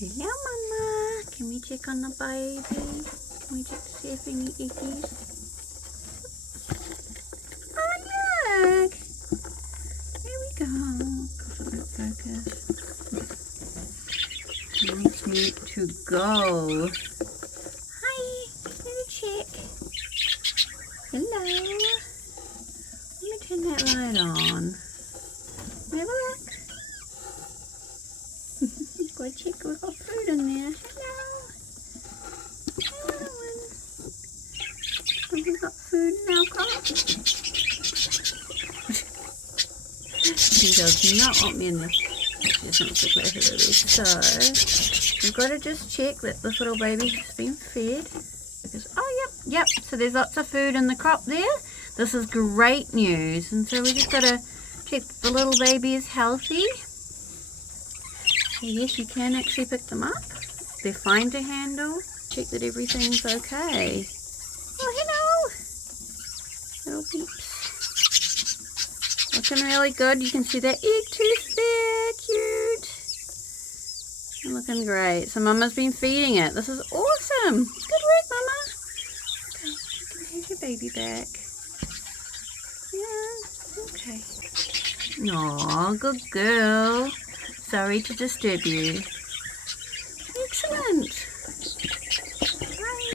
Hello, Mama. Can we check on the baby? Can we check to see if any ickies? Oh, look. There we go. Gosh, it won't focus. Nice need to go. Hi. Little chick. Hello. Let me turn that light on. Have a look. Go check, we've got food in there. Hello. Hello, one. Have we got food in our cup? She does not want me in there. She doesn't want to play with her baby. So, we've got to just check that this little baby has been fed. Because, oh, yep. So there's lots of food in the crop there. This is great news. And so we just got to check that the little baby is healthy. So yes, you can actually pick them up. They're fine to handle. Check that everything's okay. Oh, hello! Little peeps. Looking really good. You can see that egg tooth there. Cute. And looking great. So Mama's been feeding it. This is awesome. Good work, Mama. Okay, here's your baby back. Yeah, okay. Aw, good girl. Sorry to disturb you. Excellent.